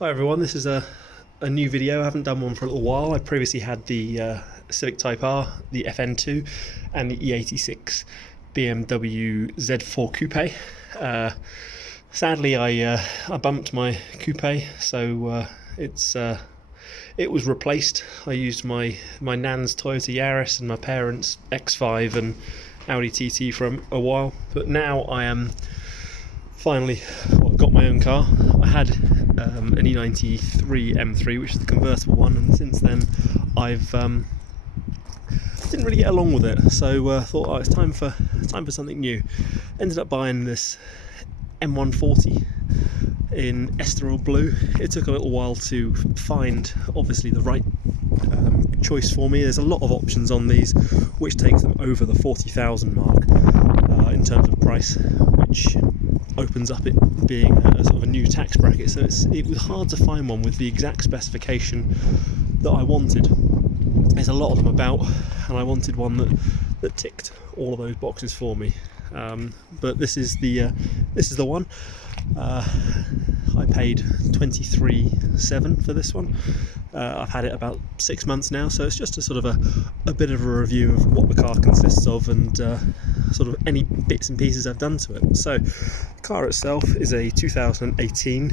Hi everyone, this is a new video. I haven't done one for a little while. I previously had the Civic Type R, the FN2 and the E86 BMW Z4 Coupe. Sadly I bumped my Coupe, so it was replaced. I used my nan's Toyota Yaris and my parents' X5 and Audi TT for a while, but now I am finally, I've got my own car. I had an E93 M3, which is the convertible one, and since then I've didn't really get along with it. So thought, oh, it's time for something new. Ended up buying this M140 in Esteril Blue. It took a little while to find, obviously, the right choice for me. There's a lot of options on these, which takes them over the 40,000 mark in terms of price, which opens up it being a sort of a new tax bracket. So it was hard to find one with the exact specification that I wanted. There's a lot of them about, and I wanted one that ticked all of those boxes for me. But this is the one. I paid $23,700 for this one. I've had it about 6 months now, so it's just a sort of a bit of a review of what the car consists of and sort of any bits and pieces I've done to it. So the car itself is a 2018.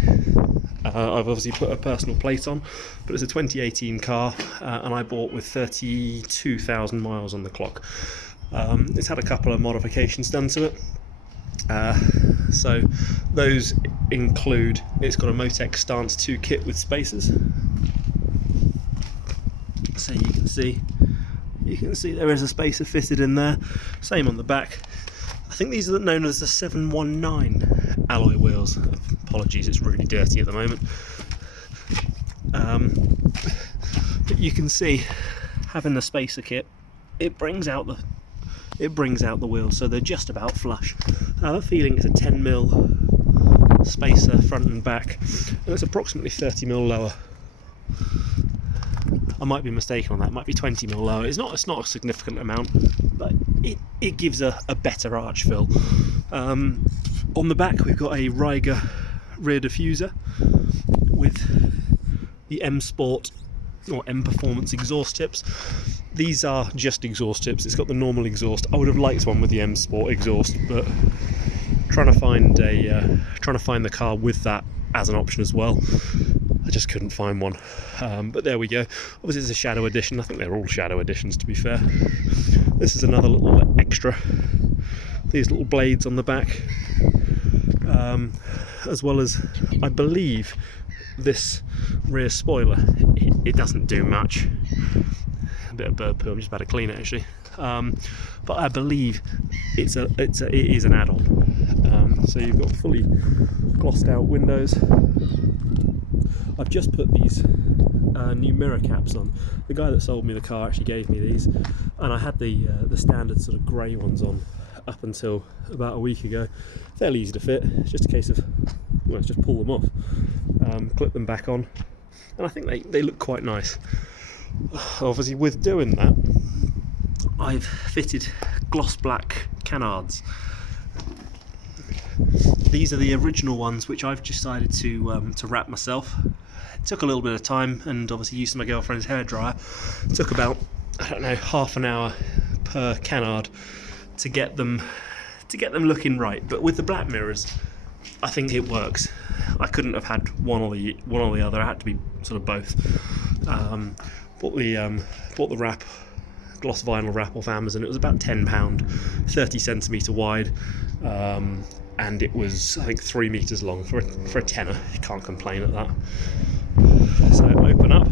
I've obviously put a personal plate on, but it's a 2018 car, and I bought with 32,000 miles on the clock. It's had a couple of modifications done to it. So those include, it's got a Motec Stance 2 kit with spacers. So you can see there is a spacer fitted in there. Same on the back. I think these are known as the 719 alloy wheels. Apologies, it's really dirty at the moment. But you can see, having the spacer kit, it brings out the wheels, so they're just about flush. I have a feeling it's a 10mm spacer front and back, and it's approximately 30mm lower. I might be mistaken on that. It might be 20mm lower. It's not a significant amount, but it gives a better arch fill. On the back we've got a Riga rear diffuser with the M Sport or M Performance exhaust tips. These are just exhaust tips. It's got the normal exhaust. I would have liked one with the M Sport exhaust, but trying to find the car with that as an option as well, I just couldn't find one. But there we go. Obviously it's a shadow edition. I think they're all shadow editions, to be fair. This is another little extra. These little blades on the back, as well as, I believe, this rear spoiler. It doesn't do much. A bit of bird poo. I'm just about to clean it actually. But I believe it is an add-on. So you've got fully glossed out windows. I've just put these new mirror caps on. The guy that sold me the car actually gave me these, and I had the standard sort of grey ones on up until about a week ago. Fairly easy to fit. It's just a case of, well, just pull them off, clip them back on, and I think they look quite nice. Obviously, with doing that, I've fitted gloss black canards. These are the original ones, which I've decided to wrap myself. It took a little bit of time, and obviously used my girlfriend's hairdryer. It took about, I don't know, half an hour per canard to get them looking right. But with the black mirrors, I think it works. I couldn't have had one or the other. It had to be sort of both. Bought the wrap, gloss vinyl wrap off Amazon. It was about £10, 30cm wide, and it was, I think, 3 meters long for a tenner. You can't complain at that. So open up.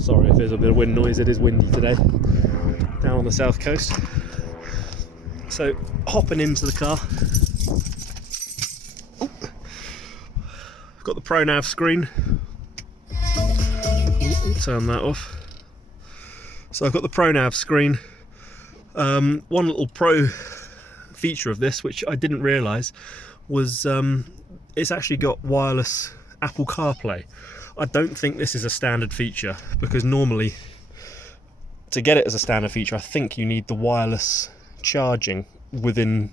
Sorry if there's a bit of wind noise. It is windy today down on the south coast. So hopping into the car. I've got the ProNav screen. Turn that off. So I've got the ProNav screen. One little pro feature of this, which I didn't realise, was it's actually got wireless Apple CarPlay. I don't think this is a standard feature, because normally to get it as a standard feature, I think you need the wireless charging within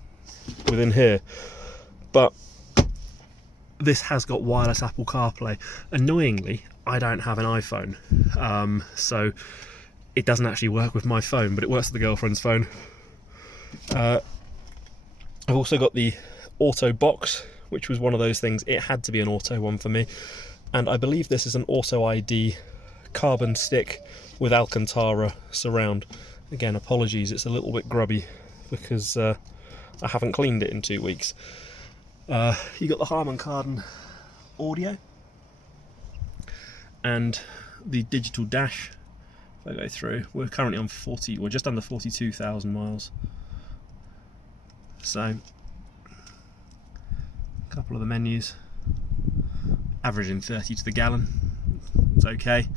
here. But this has got wireless Apple CarPlay. Annoyingly, I don't have an iPhone, so it doesn't actually work with my phone, but it works with the girlfriend's phone. I've also got the auto box, which was one of those things, it had to be an auto one for me, and I believe this is an Auto ID carbon stick with Alcantara surround. Again, apologies, it's a little bit grubby because I haven't cleaned it in 2 weeks. You got the Harman Kardon audio and the digital dash. If I go through, we're currently on we're just under 42,000 miles. So, a couple of the menus, averaging 30 to the gallon. It's okay.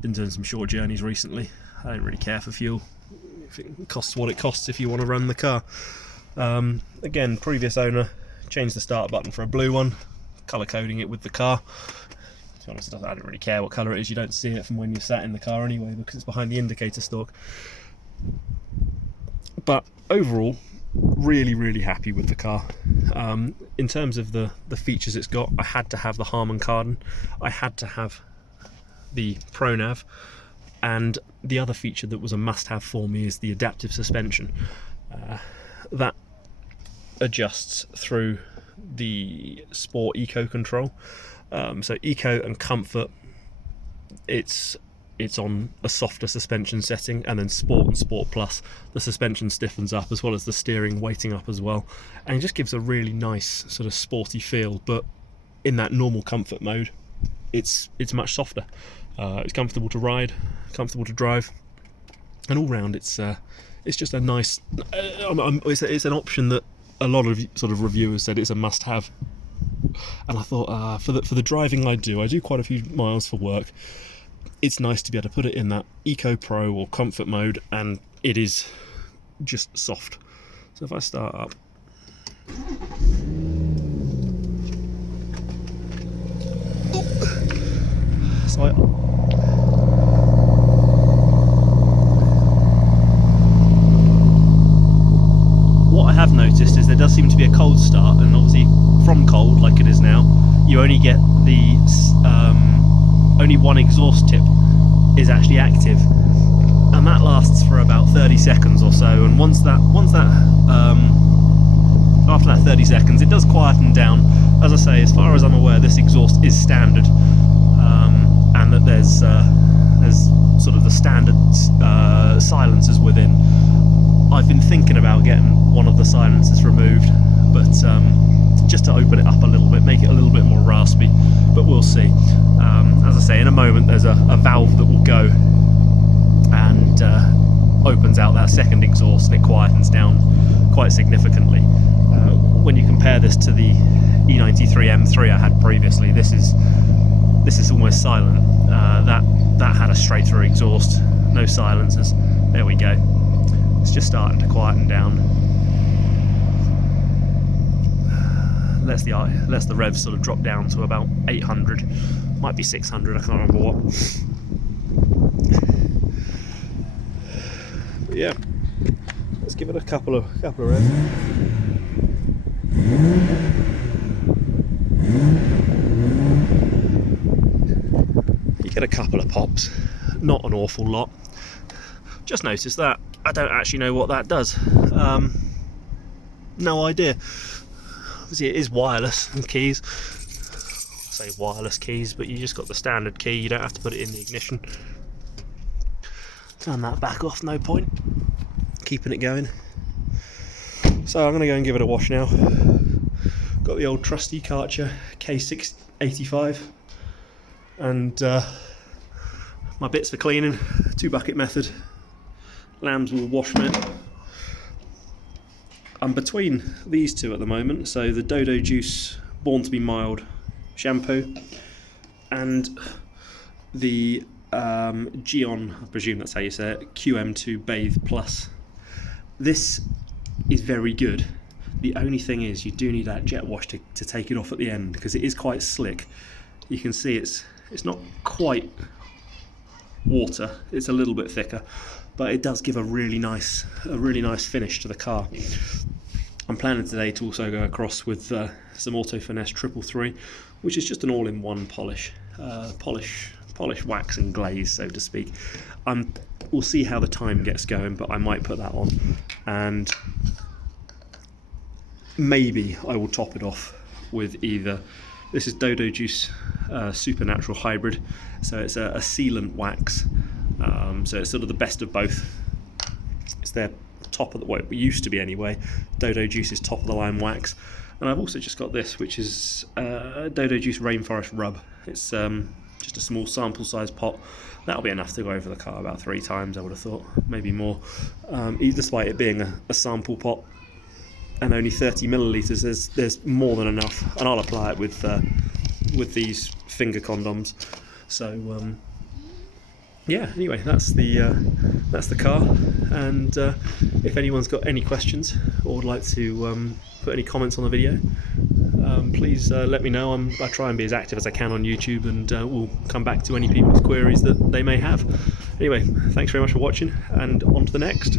Been doing some short journeys recently. I don't really care for fuel. If it costs what it costs if you want to run the car. Again, previous owner changed the start button for a blue one, colour coding it with the car. To be honest, I don't really care what colour it is. You don't see it from when you're sat in the car anyway because it's behind the indicator stalk. But overall, really happy with the car. In terms of the features it's got, I had to have the Harman Kardon, I had to have the ProNav, and the other feature that was a must-have for me is the adaptive suspension. That adjusts through the Sport Eco control. So Eco and Comfort, it's on a softer suspension setting, and then Sport and Sport Plus, the suspension stiffens up as well as the steering weighting up as well, and it just gives a really nice sort of sporty feel. But in that normal comfort mode, it's much softer. It's comfortable to ride, comfortable to drive, and all round it's just a nice. It's an option that a lot of sort of reviewers said it's a must-have, and I thought for the driving I do quite a few miles for work. It's nice to be able to put it in that Eco Pro or Comfort mode, and it is just soft. So if I start up, what I have noticed is there does seem to be a cold start, and obviously from cold, like it is now, you only get the only one exhaust tip is actually active, and that lasts for about 30 seconds or so. And once that after that 30 seconds, it does quieten down. As I say, as far as I'm aware, this exhaust is standard, and that there's sort of the standard silencers within. I've been thinking about getting one of the silencers removed, but just to open it up a little bit, make it a little bit more raspy, but we'll see. As I say, in a moment there's a valve that will go and opens out that second exhaust, and it quietens down quite significantly. When you compare this to the E93 M3 I had previously, this is almost silent. That had a straight through exhaust, no silencers. There we go. It's just starting to quieten down. Lets the revs sort of drop down to about 800, might be 600, I can't remember what. But yeah, let's give it a couple of revs. You get a couple of pops, not an awful lot. Just noticed that. I don't actually know what that does. No idea. Obviously it is wireless and keys. I say wireless keys, but you just got the standard key, you don't have to put it in the ignition. Turn that back off, no point keeping it going. So I'm going to go and give it a wash now. Got the old trusty Karcher K685 and my bits for cleaning, 2-bucket method, Lambswool wash mitt. I'm between these two at the moment, so the Dodo Juice Born to be Mild shampoo and the Geon, I presume that's how you say it, QM2 Bathe Plus. This is very good. The only thing is you do need that jet wash to take it off at the end, because it is quite slick. You can see it's not quite water, it's a little bit thicker, but it does give a really nice finish to the car. I'm planning today to also go across with some Auto Finesse 333, which is just an all-in-one polish, wax and glaze, so to speak. We'll see how the time gets going, but I might put that on, and maybe I will top it off with either, this is Dodo Juice Supernatural Hybrid, so it's a sealant wax, so it's sort of the best of both. It's their top of the, well, it used to be anyway, Dodo Juice's top of the line wax. And I've also just got this, which is Dodo Juice Rainforest Rub. It's just a small sample size pot. That'll be enough to go over the car about 3 times, I would have thought, maybe more. Despite it being a sample pot and only 30 millilitres, there's more than enough. And I'll apply it with these finger condoms. So yeah, anyway, that's the car, and if anyone's got any questions or would like to put any comments on the video, please let me know. I try and be as active as I can on YouTube, and we'll come back to any people's queries that they may have. Anyway, thanks very much for watching, and on to the next.